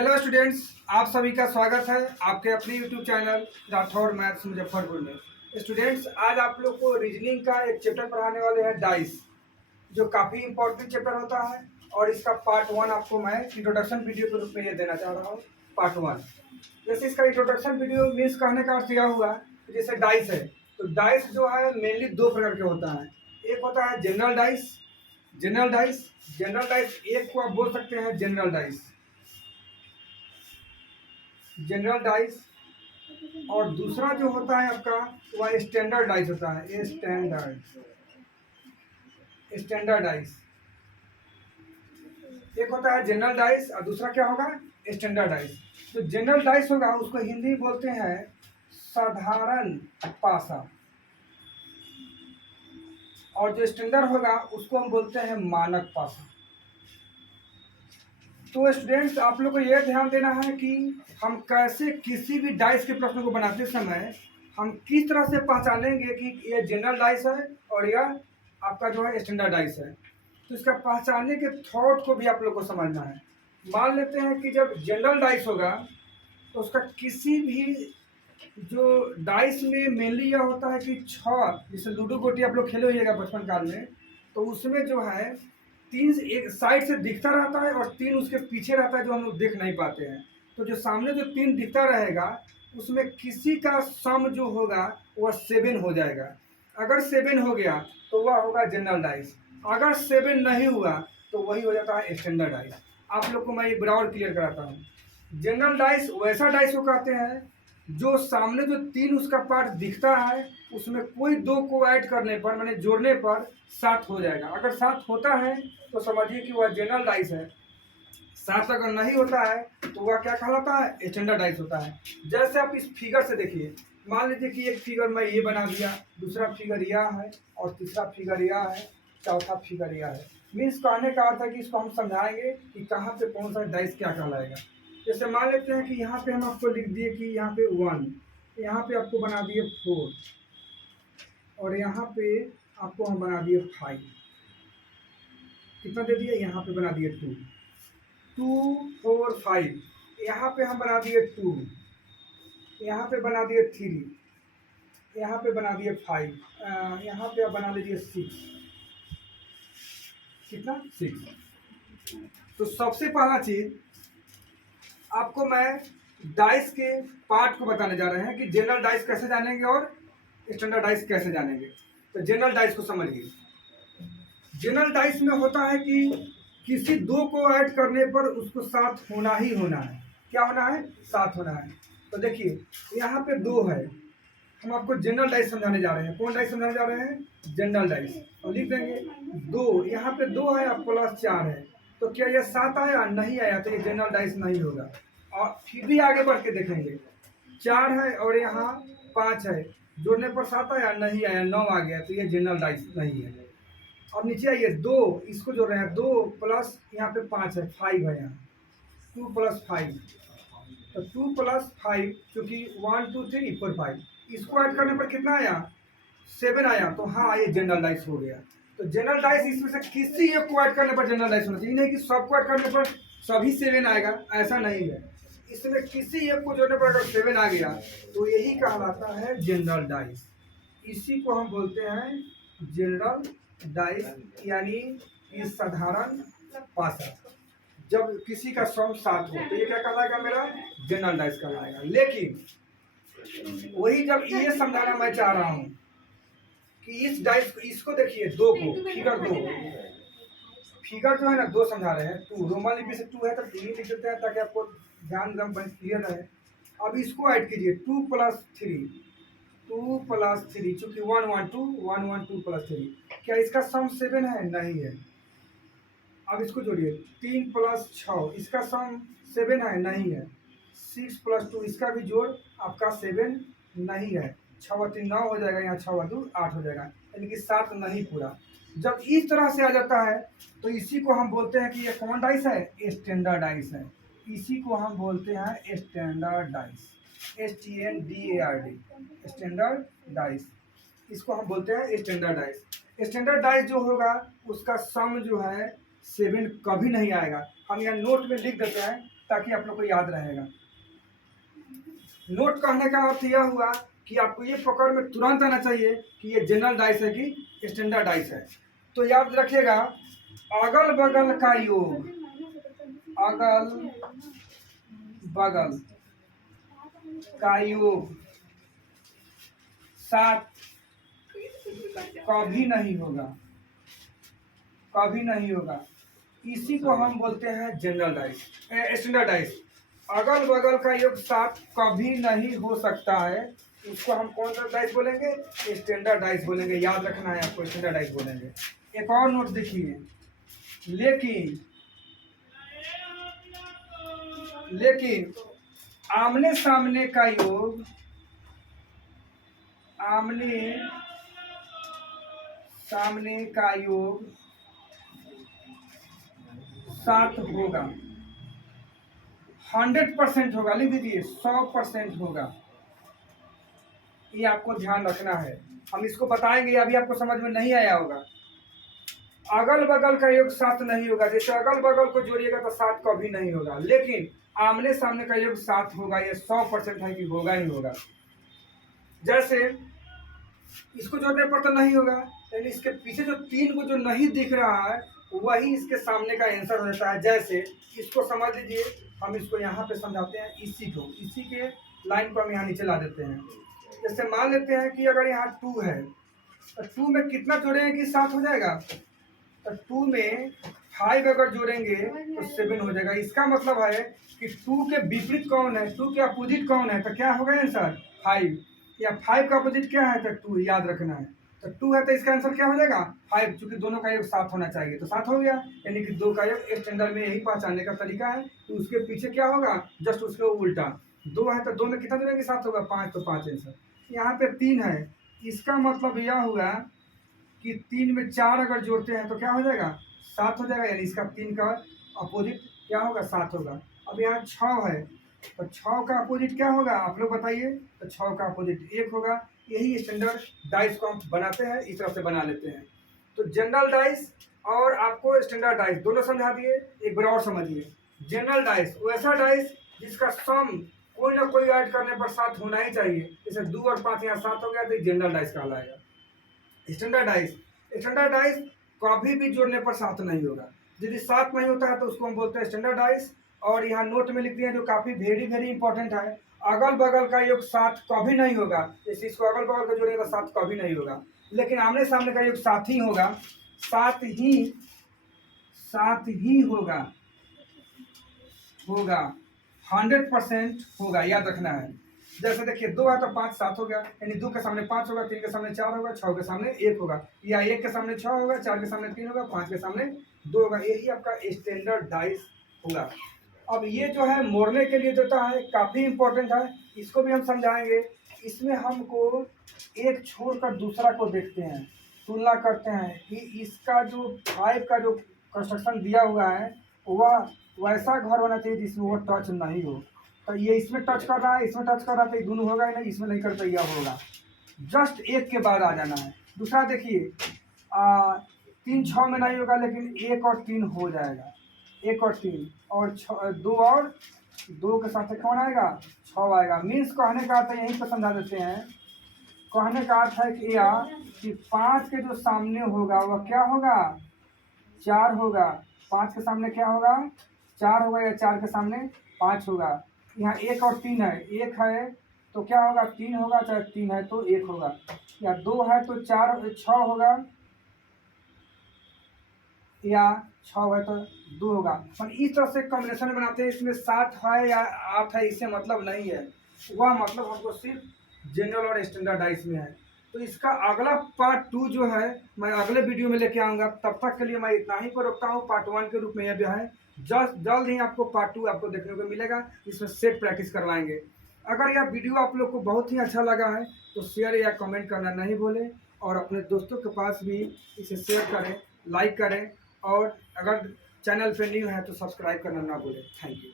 Hello students, आप सभी का स्वागत है आपके अपने YouTube channel Rathore maths Muzaffarpur में। स्टूडेंट्स, आज आप लोग को रीजनिंग का एक चैप्टर पढ़ाने वाले हैं, डाइस, जो काफ़ी इंपॉर्टेंट चैप्टर होता है। और इसका पार्ट 1 आपको मैं इंट्रोडक्शन वीडियो के रूप में ये देना चाह रहा हूँ। पार्ट 1 जैसे इसका इंट्रोडक्शन वीडियो मीन्स कहने का अर्थ यह हुआ कि जैसे डाइस है, तो डाइस जो है मेनली दो प्रकार के होता है। एक होता है जनरल डाइस। जनरल डाइस एक को आप बोल सकते हैं जनरल डाइस, और दूसरा जो होता है आपका वह स्टैंडर्ड डाइस होता है। स्टैंडर्ड डाइस एक होता है जनरल डाइस और दूसरा क्या होगा, स्टैंडर्ड डाइस। तो जनरल डाइस होगा उसको हिंदी में बोलते हैं साधारण पासा, और जो स्टैंडर्ड होगा उसको हम बोलते हैं मानक पासा। तो स्टूडेंट्स, आप लोग को यह ध्यान देना है कि हम कैसे किसी भी डाइस के प्रश्न को बनाते समय हम किस तरह से पहचानेंगे कि ये जनरल डाइस है और यह आपका जो है स्टैंडर्ड डाइस है। तो इसका पहचानने के थॉट को भी आप लोग को समझना है। मान लेते हैं कि जब जनरल डाइस होगा तो उसका किसी भी जो डाइस में मेनली यह होता है कि छः, जैसे लूडो गोटी आप लोग खेले होइएगा बचपन काल में, तो उसमें जो है तीन एक साइड से दिखता रहता है और तीन उसके पीछे रहता है जो हम लोग देख नहीं पाते हैं। तो जो सामने जो तीन दिखता रहेगा उसमें किसी का सम जो होगा वह 7 हो जाएगा। अगर 7 हो गया तो वह होगा जनरल डाइस, अगर 7 नहीं हुआ तो वही हो जाता है स्टैंडर्ड डाइस। आप लोग को मैं एक बराबर क्लियर कराता हूँ। जनरल डाइस वैसा डाइस को कहते हैं जो सामने जो तीन उसका पार्ट दिखता है उसमें कोई दो को ऐड करने पर, माने जोड़ने पर 7 हो जाएगा। अगर 7 होता है तो समझिए कि वह जनरल डाइस है। 7 अगर नहीं होता है तो वह क्या कहलाता है, स्टैंडर्ड डाइस होता है। जैसे आप इस फिगर से देखिए, मान लीजिए कि एक फिगर मैं ये बना दिया, दूसरा फिगर यह है और तीसरा फिगर यह है, चौथा फिगर यह है। मीन्स कहने का अर्थ है कि इसको हम समझाएंगे कि कहाँ पे कौन सा डाइस क्या कहलाएगा। जैसे मान लेते हैं कि यहाँ पे हम आपको लिख दिए कि यहाँ पे 1, यहाँ पे आपको बना दिए 4, और यहाँ पे आपको हम बना दिए 5। कितना दे दिए, यहाँ पे बना दिए 2, 2, 4, 5। यहाँ पे हम बना दिए 2, यहाँ पे बना दिए 3, यहाँ पे बना दिए 5, यहाँ पे आप बना लीजिए 6। कितना, 6। तो सबसे पहला चीज आपको मैं डाइस के पार्ट को बताने जा रहे हैं कि जनरल डाइस कैसे जानेंगे और स्टैंडर्ड डाइस कैसे जानेंगे। तो जनरल डाइस को समझिए। जनरल डाइस में होता है कि किसी दो को ऐड करने पर उसको 7 होना ही होना है। क्या होना है, 7 होना है। तो देखिए यहाँ पे 2 है, हम आपको जनरल डाइस समझाने जा रहे हैं। कौन डाइस समझाने जा रहे हैं, जनरल डाइस। और लिख देंगे 2, यहाँ पे 2 है और प्लस 4 है, तो क्या यह 7 आया, नहीं आया तो ये जनरल डाइस नहीं होगा। और फिर भी आगे बढ़ के देखेंगे, 4 है और यहाँ 5 है, जोड़ने पर 7 आया, नहीं आया, 9 आ गया, तो ये जनरल डाइस नहीं है। अब नीचे आइए, 2 इसको जोड़ रहे हैं, 2 प्लस यहाँ पे 5 है, 5 है, यहाँ 2 + 5, तो 2 + 5 क्योंकि 1 2 3 4 5, इसको ऐड करने पर कितना आया, 7 आया, तो हाँ ये जनरल डाइस हो गया। तो जनरल डाइस इसमें से किसी एक को ऐड करने पर जनरल डाइस होना चाहिए, नहीं कि सबको ऐड करने पर सभी 7 आएगा, ऐसा नहीं है। इसमें किसी एक को जोड़ने पर अगर 7 आ गया तो यही कहलाता है जनरल डाइस। इसी को हम बोलते हैं जनरल डाइस, यानी ये साधारण पासा। जब किसी का सम 7 हो तो ये क्या कहलाएगा, मेरा जनरल डाइस कहलाएगा। लेकिन वही जब ये समझाना मैं चाह रहा हूँ कि इस डाइस को, इसको देखिए 2 को, फिगर 2, फिगर जो है ना 2 समझा रहे हैं। 2 रोमन लिपि से 2 है तो 2 लिख देते हैं ताकि आपको ध्यान एकदम क्लियर रहे। अब इसको ऐड कीजिए, 2 + 3, 2 + 3, चूंकि 1 1 2 1 1 2 + 3, क्या इसका सम 7 है, नहीं है। अब इसको जोड़िए, 3 + 6, इसका सम 7 है, नहीं है। 6 + 2, इसका भी जोड़ आपका 7 नहीं है। 6 × 3 9 हो जाएगा, यहाँ 6 × 2 8 हो जाएगा, यानी कि 7 नहीं पूरा। जब इस तरह से आ जाता है तो इसी को हम बोलते हैं कि ये कौन डाइस है, स्टैंडर्ड डाइस है। इसी को हम बोलते हैं standard dice, STNDARD, standard dice. इसको हम बोलते हैं स्टैंडर्ड डाइस। स्टैंडर्ड डाइस जो होगा उसका सम जो है 7 कभी नहीं आएगा। हम यहाँ नोट में लिख देते हैं ताकि आप लोग को याद रहेगा। नोट कहने का अर्थ यह हुआ कि आपको ये पकड़ में तुरंत आना चाहिए कि ये जनरल डाइस है कि स्टैंडर्ड डाइस है। तो याद रखिएगा, अगल बगल का योग, अगल बगल का योग 7 कभी नहीं होगा, कभी नहीं होगा। इसी को हम बोलते हैं जनरल डाइस, स्टैंडर्ड डाइस। अगल बगल का योग 7 कभी नहीं हो सकता है, उसको हम कौन सा डाइस बोलेंगे? स्टैंडर्ड डाइस बोलेंगे। याद रखना है आपको, स्टैंडर्ड डाइस बोलेंगे। एक और नोट देखिए, लेकिन आमने सामने का योग, आमने सामने का योग 7 होगा, 100% होगा। लिख दीजिए 100% होगा। ये आपको ध्यान रखना है, हम इसको बताएंगे, अभी आपको समझ में नहीं आया होगा। अगल बगल का योग 7 नहीं होगा, जैसे अगल बगल को जोड़िएगा तो 7 कभी नहीं होगा, लेकिन आमने सामने का योग 7 होगा। ये 100% है कि होगा ही होगा। जैसे इसको जोड़ने पर तो नहीं होगा, लेकिन इसके पीछे जो 3 को जो नहीं दिख रहा है वही इसके सामने का आंसर हो जाता है। जैसे इसको समझ लीजिए, हम इसको यहाँ पे समझाते हैं, इसी के लाइन को हम यहाँ नीचे ला देते हैं। जैसे मान लेते हैं कि अगर यहाँ 2 है तो 2 में कितना जोड़ेंगे कि 7 हो जाएगा? तो 2 में 5 अगर जोड़ेंगे तो 7 हो जाएगा। इसका मतलब है कि 2 के विपरीत कौन है, 2 के अपोजिट कौन है, तो क्या होगा आंसर? 5। या 5 का अपोजिट क्या है? तो 2, याद रखना है। तो 2 है तो इसका आंसर क्या हो जाएगा? 5, क्योंकि दोनों का योग 7 होना चाहिए, तो 7 हो गया। यानी कि 2 का योग स्टैंडर्ड में यही पहचानने का तरीका है। तो उसके पीछे क्या होगा? जस्ट उसके उल्टा। 2 है तो 2 में कितना जोड़ेंगे? 7 होगा। 5 तो 5 आंसर। यहाँ पे 3 है, इसका मतलब यह हुआ कि 3 में 4 अगर जोड़ते हैं तो क्या हो जाएगा? 7 हो जाएगा। यानी इसका 3 का अपोजिट क्या होगा? 7 होगा। अब यहाँ 6 है तो 6 का अपोजिट क्या होगा? आप लोग बताइए। तो 6 का अपोजिट 1 होगा। यही स्टैंडर्ड डाइस को हम बनाते हैं, इस तरह से बना लेते हैं। तो जनरल डाइस और आपको स्टैंडर्ड डाइस दोनों समझा दिए। एक बार और समझिए, जनरल डाइस वैसा डाइस जिसका सम कोई ना कोई ऐड करने पर 7 होना ही चाहिए। जैसे 2 और 5 यहाँ 7 हो गया तो जनरल डाइस कहलाएगा। स्टैंडर्ड डाइस कभी भी जोड़ने पर 7 नहीं होगा। यदि 7 नहीं होता है तो उसको हम बोलते हैं स्टैंडर्ड डाइस। और यहाँ नोट में लिख दिए जो काफ़ी वेरी इंपॉर्टेंट है, अगल बगल का योग 7 कभी नहीं होगा। जैसे इसको अगल बगल का जोड़ेगा तो 7 कभी नहीं होगा, लेकिन आमने सामने का योग 7 ही होगा। 7 ही होगा 100% होगा, याद रखना है। जैसे देखिए 2 है तो 5 7 हो गया, यानी 2 के सामने 5 होगा, 3 के सामने 4 होगा, 6 के सामने 1 होगा, या 1 के सामने 6 होगा, 4 के सामने 3 होगा, 5 के सामने 2 होगा। यही आपका स्टैंडर्ड डाइस होगा। अब ये जो है मोड़ने के लिए देता है, काफ़ी इंपॉर्टेंट है, इसको भी हम समझाएंगे। इसमें हमको एक छोड़कर दूसरा को देखते हैं, तुलना करते हैं कि इसका जो 5 का जो कंस्ट्रक्शन दिया हुआ है वह वैसा घर होना चाहिए जिसमें वो टच नहीं हो। तो ये इसमें टच कर रहा है, इसमें टच कर रहा है, तो ये दोनों होगा ही नहीं, इसमें नहीं करता यह होगा। जस्ट एक के बाद आ जाना है। दूसरा देखिए 3 6 में नहीं होगा, लेकिन 1 और 3 हो जाएगा। 1 और 3 और 2 और 2 के साथ कौन आएगा? 6 आएगा। मीन्स कहने का अर्थ यहीं पर समझा देते हैं। कहने का अर्थ है कि 5 के जो सामने होगा वह क्या होगा? 4 होगा। 5 के सामने क्या होगा? 4 होगा, या 4 के सामने 5 होगा। यहाँ 1 और 3 है, 1 है तो क्या होगा? 3 होगा, चाहे 3 है तो 1 होगा, या 2 है तो 6 होगा, या 6 है तो 2 होगा। पर इस तरह से कॉम्बिनेशन बनाते हैं। इसमें 7 है या 8 है इससे मतलब नहीं है, वह मतलब हमको सिर्फ जनरल और स्टैंडर्ड डाइस में है। तो इसका अगला पार्ट 2 जो है मैं अगले वीडियो में लेके आऊँगा। तब तक के लिए मैं इतना ही पर रोकता हूँ। पार्ट 1 के रूप में यह भी है, जल्द ही आपको पार्ट 2 आपको देखने को मिलेगा, इसमें सेट प्रैक्टिस करवाएंगे। अगर यह वीडियो आप लोग को बहुत ही अच्छा लगा है तो शेयर या कमेंट करना नहीं भूलें, और अपने दोस्तों के पास भी इसे शेयर करें, लाइक करें, और अगर चैनल पे न्यू है तो सब्सक्राइब करना ना भूलें। Thank you.